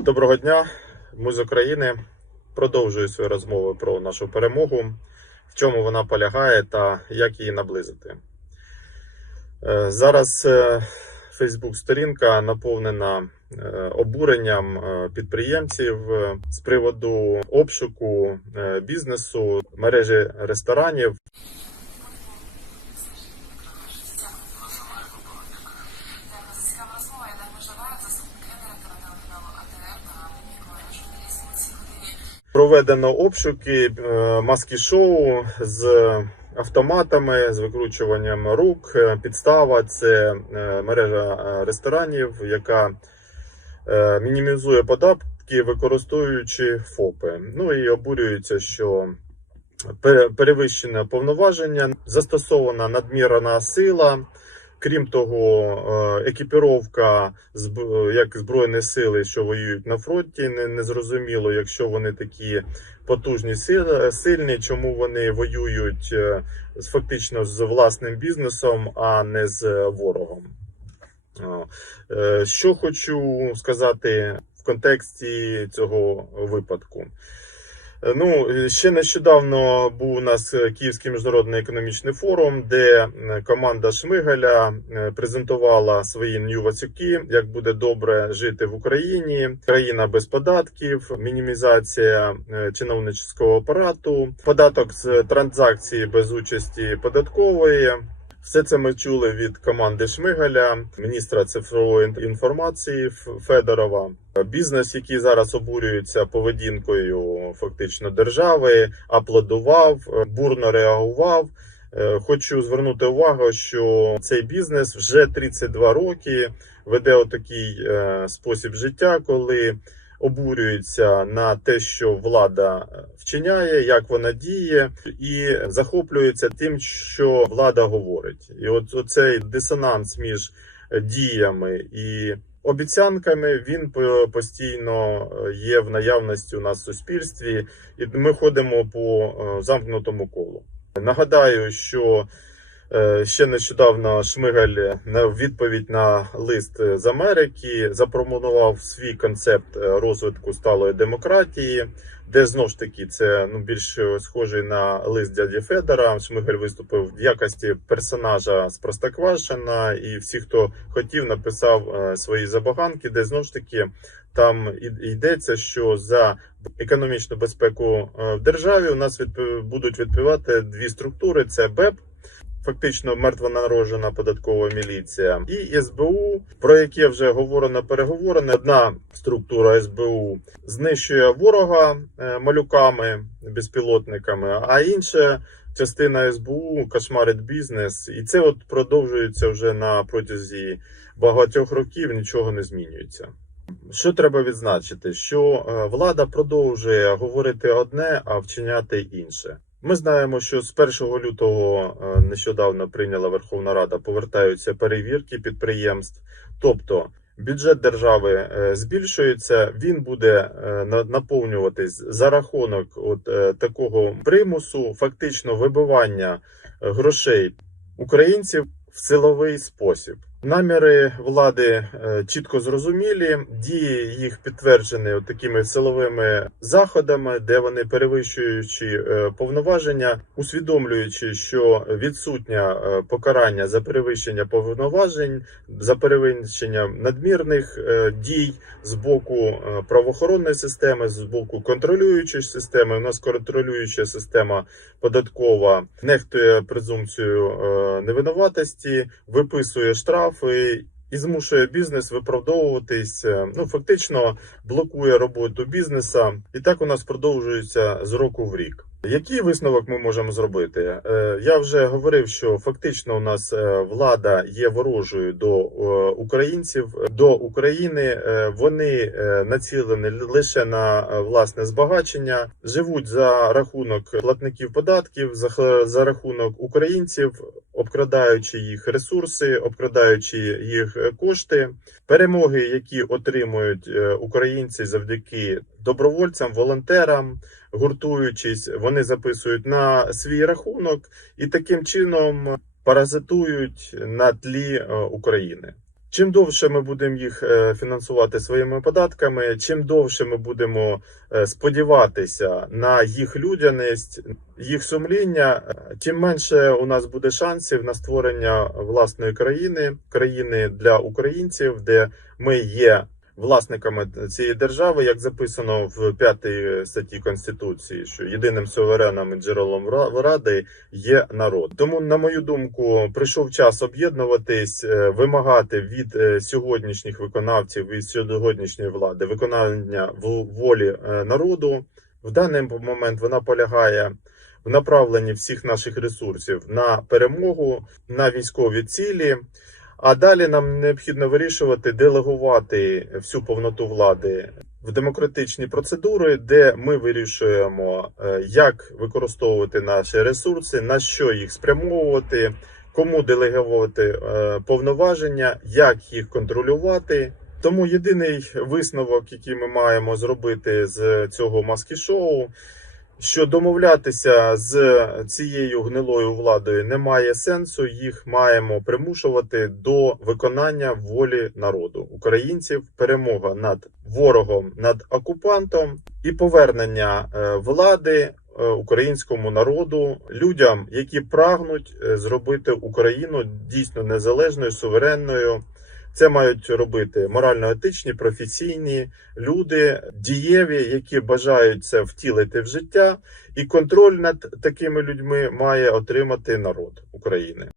Доброго дня, ми з України. Продовжую свою розмову про нашу перемогу, в чому вона полягає та як її наблизити. Е, Зараз Фейсбук-сторінка наповнена е, обуренням е, підприємців з приводу обшуку бізнесу, мережі ресторанів. Проведено обшуки е, маски-шоу з автоматами, з викручуванням рук. Е, Підстава це е, мережа ресторанів, яка мінімізує податки, використовуючи ФОПи. Ну і обурюється, що перевищене повноваження, застосована надмірна сила. Крім того, е, екіпіровка як збройні сили, що воюють на фронті, не, не зрозуміло, якщо вони такі потужні сильні, чому вони воюють е, фактично з власним бізнесом, а не з ворогом. Е, Що хочу сказати в контексті цього випадку. Е, Ну, е, ще нещодавно був у нас е, Київський міжнародний економічний форум, де команда Шмигаля презентувала свої нью-васюки, як буде добре жити в Україні, країна без податків, мінімізація е, апарату, податок з транзакцій без участі податкової. Все це ми чули від команди Шмигаля, міністра цифрової інформації Федорова. Бізнес, який зараз обурюється поведінкою фактично держави, аплодував, бурно реагував. Е, Хочу звернути увагу, що цей бізнес вже 32 роки веде отакий е, спосіб життя, коли обурюється на те, що влада вчиняє, як вона діє, і захоплюється тим, що влада говорить. І от оцей дисонанс між діями і обіцянками він постійно е, є в наявності у нас в суспільстві, і ми ходимо по е, замкнутому колу. Нагадаю, що е, ще нещодавно Шмигаль на відповідь на лист з Америки запропонував свій концепт е, розвитку сталої демократії, де знов ж таки це ну більш е, схожий на лист дяді Федора. Шмигаль виступив в якості персонажа з Простоквашина, і всі, хто хотів, написав е, свої забаганки, де знов ж таки там йдеться, що за економічну безпеку е, в державі у нас відп- будуть відповідати дві структури: це БЕП. Фактично мертвонароджена податкова міліція і СБУ, про яке вже говорено переговорено. Одна структура СБУ знищує ворога е, малюками, безпілотниками, а інша частина СБУ кошмарить бізнес, і це от продовжується вже на протязі багатьох років. Нічого не змінюється. Що треба відзначити? Що е, влада продовжує говорити одне, а вчиняти інше. Ми знаємо, що з 1 лютого е, нещодавно прийняла Верховна Рада, повертаються перевірки підприємств. Тобто бюджет держави е, збільшується, він буде е, на- наповнюватись за рахунок от такого примусу, фактично вибивання грошей українців в силовий спосіб. Наміри влади е, чітко зрозумілі, дії їх підтверджені такими силовими заходами, де вони перевищуючи е, повноваження, усвідомлюючи, що відсутнє е, покарання за перевищення повноважень, за перевищення надмірних дій з боку правоохоронної системи, з боку контролюючої системи. У нас контролююча система податкова нехтує презумпцією е, невинуватості, виписує штрафи і змушує бізнес виправдовуватись. Ну фактично блокує роботу бізнеса, і так у нас продовжується з року в рік. Який висновок ми можемо зробити? Е, Я вже говорив, що фактично у нас е, влада є ворожою до е, українців, до України. Вони націлені лише на власне збагачення, живуть за рахунок платників податків, за, за рахунок українців, обкрадаючи їх ресурси, обкрадаючи їх е, кошти. Перемоги, які отримують е, українці завдяки добровольцям, волонтерам, гуртуючись, вони записують на свій рахунок і таким чином паразитують на тлі е, України. Чим довше ми будемо їх е, фінансувати своїми податками, чим довше ми будемо е, сподіватися на їх людяність, їх сумління, е, тим менше у нас буде шансів на створення власної країни, країни для українців, де ми є власниками цієї держави, як записано в п'ятій статті конституції, що єдиним сувереном і джерелом ради є народ. Тому, на мою думку, прийшов час об'єднуватись, е, вимагати від е, сьогоднішніх виконавців від сьогоднішньої влади виконання волі е, народу. В даний момент вона полягає в направленні всіх наших ресурсів на перемогу, на військові цілі. А далі нам необхідно вирішувати делегувати всю повноту влади в демократичні процедури, де ми вирішуємо, е, як використовувати наші ресурси, на що їх спрямовувати, кому делегувати е, повноваження, як їх контролювати. Тому єдиний висновок, який ми маємо зробити з цього маски-шоу, що домовлятися з цією гнилою владою немає сенсу. Їх маємо примушувати до виконання волі народу українців, перемога над ворогом, над окупантом і повернення е, влади е, українському народу, людям, які прагнуть е, зробити Україну дійсно незалежною, суверенною. Це мають робити морально-етичні, професійні люди, дієві, які бажають це втілити в життя, і контроль над такими людьми має отримати народ України.